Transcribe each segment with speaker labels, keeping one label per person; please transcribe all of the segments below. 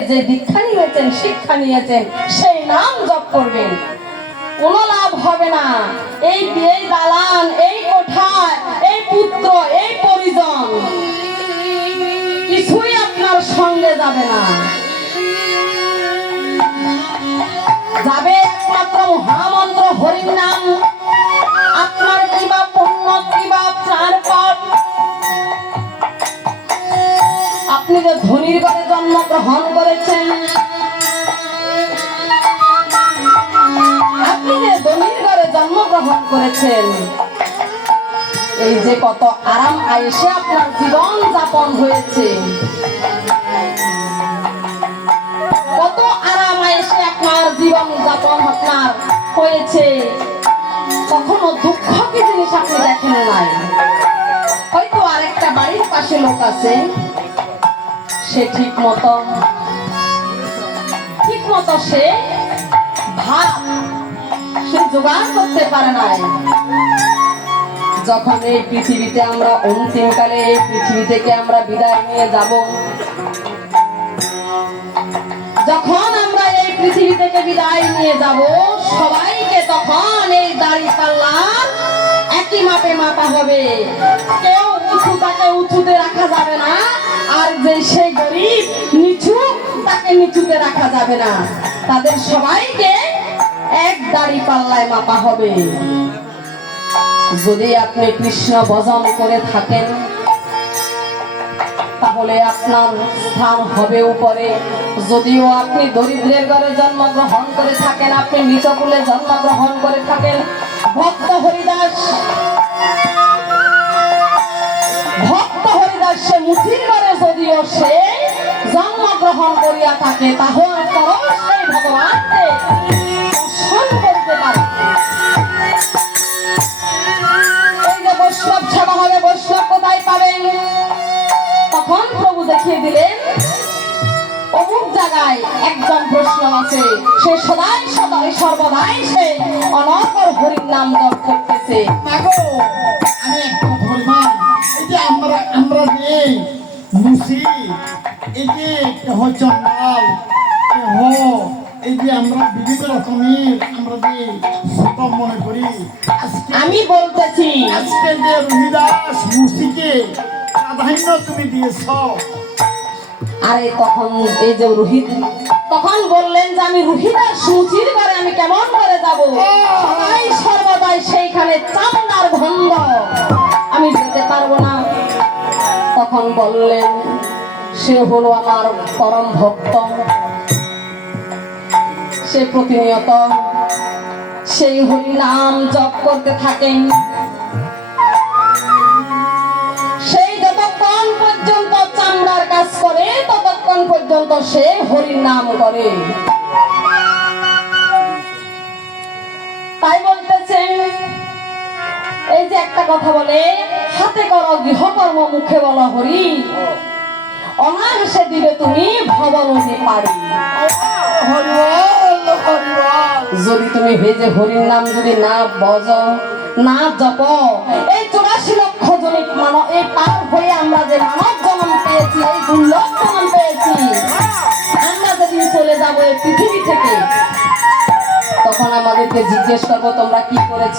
Speaker 1: যে দীক্ষা নিয়েছেন, শিক্ষা নিয়েছেন, সেই নাম জপ করবেন। কোনো লাভ হবে না। এই এই দালান, এই কোঠা এই পুত্র, এই পরিজন কিছুই আপনার সঙ্গে যাবে না। যাবে একমাত্র মহামন্ত্র হরির নাম। আপনার কিবা ধনির ঘরে জন্মগ্রহণ করেছেন। ঘরে জন্মগ্রহণ করেছেন। এই যে কত আরাম আয়েসে আপনার জীবন যাপন হয়েছে। কত আরাম আপনার হয়েছে। কখনো দুঃখ কি জিনিস আপনি দেখেন নাই? হয়তো আরেকটা বাড়ির পাশে লোক আছে। সে ঠিক মতো ঠিক মতো সে ভাত সে জোগাড় করতে পারে নাই। যখন এই পৃথিবীতে আমরা অন্তিমকালে এই পৃথিবী থেকে আমরা বিদায় নিয়ে যাব, যখন আমরা এই পৃথিবী থেকে বিদায় নিয়ে যাব, সবাইকে তখন এই দাড়ি পাল্লার একই মাপে মাপা হবে। কেউ উঁচু উঁচুতে রাখা যাবে না। আর যে সেই গরিব নিচু তাকে নিচুতে রাখা যাবে না। তাদের সবাইকে এক দাড়ি পাল্লায় মাপা হবে। যদি আপনি কৃষ্ণ ভজন করে থাকেন, তাহলে আপনার স্থান হবে উপরে। যদিও আপনি দরিদ্রের ঘরে জন্মগ্রহণ করে থাকেন, আপনি নিচকুলে জন্মগ্রহণ করে থাকেন, ভক্ত হরিদাস ঘরে যদিও সে জন্মগ্রহণ করিয়া থাকে তাহলে পারে। কোথায় তখন প্রভু দেখিয়ে দিলেন জায়গায় আছে, সে সদাই সদাই সর্বদাই সে অনর্গর হরির নাম জপ করতেছে।
Speaker 2: এই যে কেহ জঙ্গল কেহ এই যে আমরা বিভিন্ন রকমের আমরা যে ছোট মনে করি।
Speaker 1: আমি বলতেছি।
Speaker 2: আজকে যে রুহিদাস মুসিকে প্রাধান্য তুমি দিয়েছ।
Speaker 1: আরে তখন এই যে রোহিত তখন বললেন যে আমি রুহিদার সুচির করে আমি কেমন করে যাব? সদাই সর্বদাই সেইখানে চামড়ার ভঙ্গ। আমি যেতে পারব না। তখন বললেন সে হলো আমার পরম ভক্ত। সে প্রতিনিয়ত সেই হরি নাম জপ করতে থাকেন। সেই যতক্ষণ পর্যন্ত চামড়ার কাজ করে, ততক্ষণ পর্যন্ত সে হরির নাম করে। তাই বলতেছেন, এই যে একটা কথা বলে, হাতে করো গৃহকর্ম মুখে বলো হরি। অনায়াসে দিবে তুমি ভবনদী পারি যদি তুমি ভেজে হরির নাম যদি না বজ, না জপ, এই চৌরাশি লক্ষ জনিক মানব এই পার হয়ে আমরা যে মানব জন্ম পেয়েছি, এই দুর্লভ জন্ম পেয়েছি, আমরা যেদিন চলে যাব এই পৃথিবী থেকে, তখন আমাদেরকে জিজ্ঞেস করব, তোমরা কি করেছ?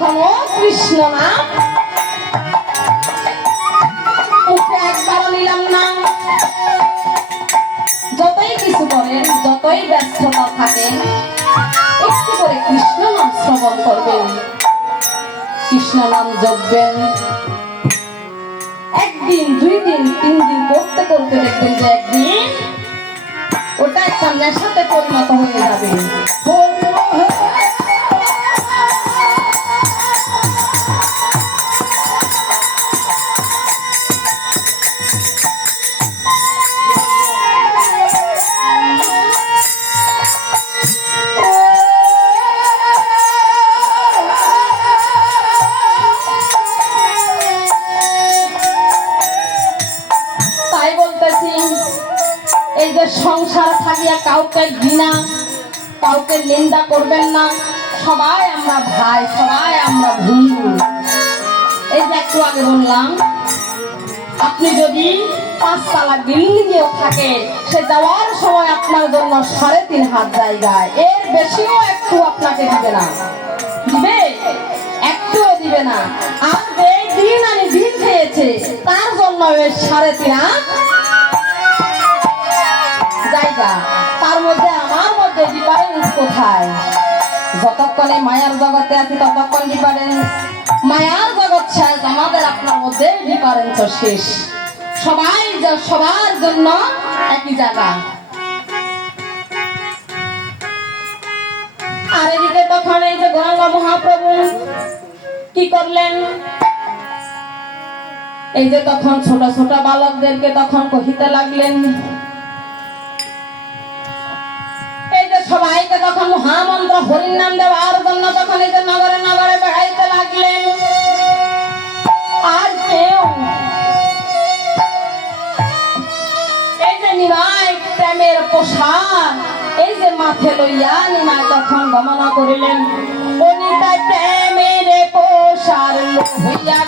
Speaker 1: কখনো কৃষ্ণ না মুখে একবারও নিলাম না। যতই কিছু করেন যতই ব্যস্ততা থাকে, একটু করে কৃষ্ণ নাম শ্রবণ করবেন। কৃষ্ণ নাম জপবেন। একদিন, দুই দিন, তিন দিন করতে করতে দেখবেন যে একদিন ওটা একটা নেশাতে পরিণত হয়ে যাবে। থাকিয়া কাউকে ঘৃণা, কাউকে নিন্দা করবেন না। সবাই আমরা ভাই, সবাই আমরা বন্ধু এই যে একটু আগে বললাম, আপনি যদি পাঁচতলা বিল্ডিংয়েও থাকে সে যাওয়ার সময় আপনার জন্য সাড়ে তিন হাত জায়গায়। এর বেশিও একটু আপনাকে দিবে না। দিবে? একটুও দিবে না। আর যে দিন আমি দিন খেয়েছে, তার জন্য সাড়ে তিন হাত জায়গা তার মধ্যে, আমার মধ্যে ডিফারেন্স কোথায়? যতক্ষণে মায়ার জগতে আছি, ততক্ষণ ডিফারেন্স মায়ার জগৎ শেষ আমাদের আপনার মধ্যে ডিফারেন্স শেষ। সবাই যা- সবার জন্য একই জায়গা। আর এদিকে তখন এই যে গঙ্গা মহাপ্রভু, কি করলেন? এই যে তখন ছোট ছোট বালকদেরকে তখন কহিতে লাগলেন এই যে সবাইকে তখন হরির নাম দেওয়ার জন্য তখন এই যে নগরে নগরে বেড়াইতে লাগলেন। আর কেউ এই যে নিমাই প্রেমের পোশাক এই যে মাথে লইয়া নিমাই তখন গমন করিলেন। অনিতা প্রেমের পোশার লইয়া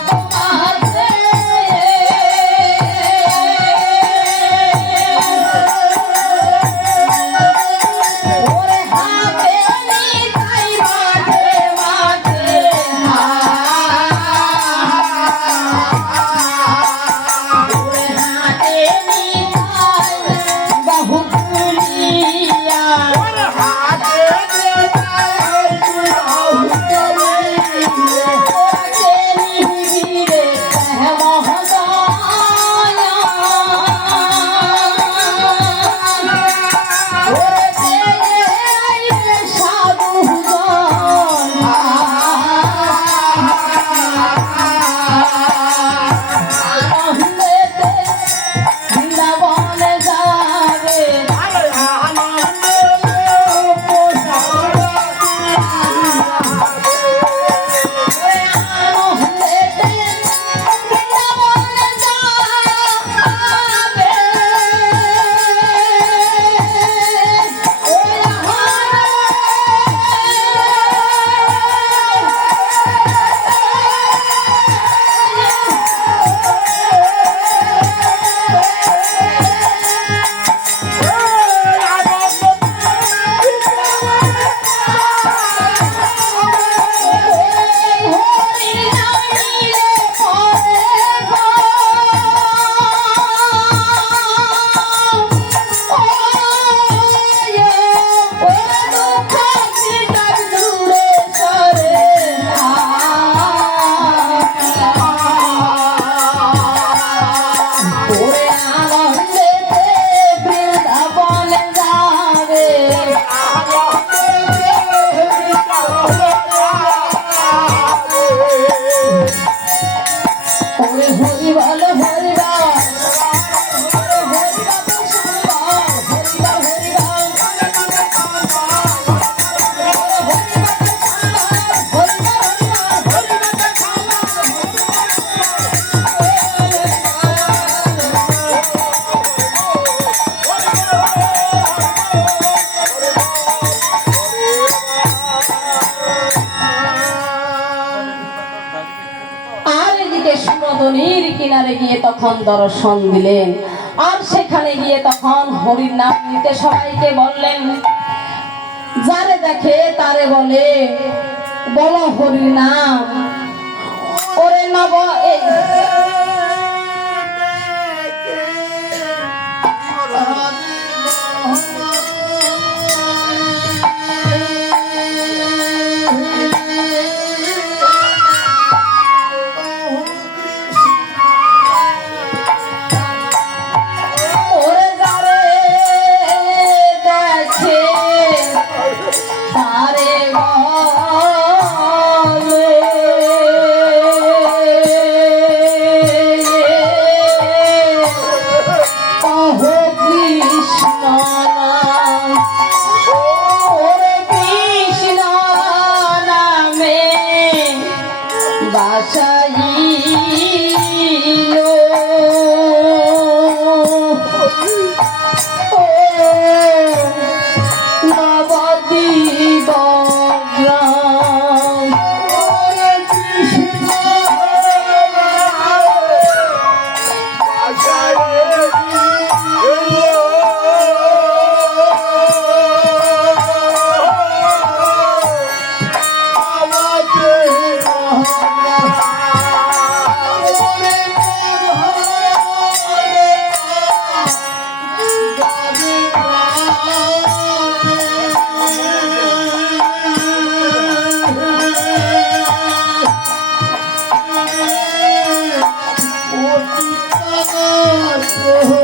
Speaker 1: হরি বল কিনারে গিয়ে তখন দর্শন দিলেন। আর সেখানে গিয়ে তখন হরির নাম নিতে সবাইকে বললেন, যারে দেখে তারে বলে, বলো হরির নাম। ওরে নব 嗯